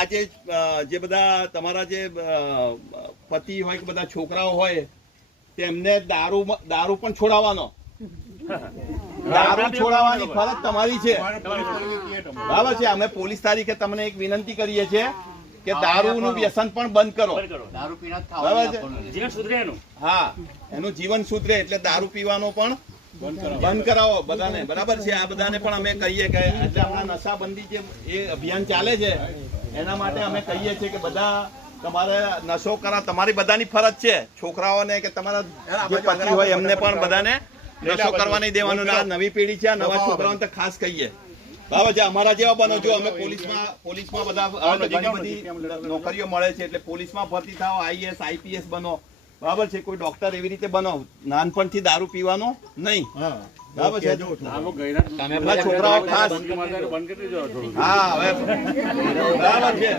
આજે જે બધા તમારા જે પતિ હોય કે બધા છોકરાઓ હોય તેમને દારૂ પણ છોડાવવાનો, દારૂ છોડાવવાની ફરજ તમારી છે, બરાબર છે. અમે પોલીસ તારીખે તમને એક વિનંતી કરીએ છીએ કે દારૂનું વ્યસન પણ બંધ કરો, બરાબર છે. હા, એનું જીવન સુધરે એટલે દારૂ પીવાનો પણ બંધ કરાવો બધાને, બરાબર છે. આ બધાને પણ અમે કહીએ કે એટલે હમણાં નશાબંધી જે એ અભિયાન ચાલે છે એના માટે અમે કહીએ છીએ કે બધા તમારે નશો કરા, તમારી બધાની ફરજ છે, છોકરાઓને કે તમારા જે પતિ હોય એમને પણ બધાને નશો કરવા નહીં દેવાનું. આ નવી પેઢી છે, નવા છોકરાઓને તો ખાસ કહીએ, બરાબર છે. અમારા જેવા બનો, જો અમે પોલીસમાં બધા ઘણી બધી નોકરીઓ મળે છે એટલે પોલીસમાં ભરતી થાવ, IAS IPS બનો, બરાબર છે. કોઈ ડોક્ટર એવી રીતે બનો, નાનપણથી દારૂ પીવાનો નહીં, બરાબર છે. છોકરાઓ ખાસ, હા હવે બરાબર છે.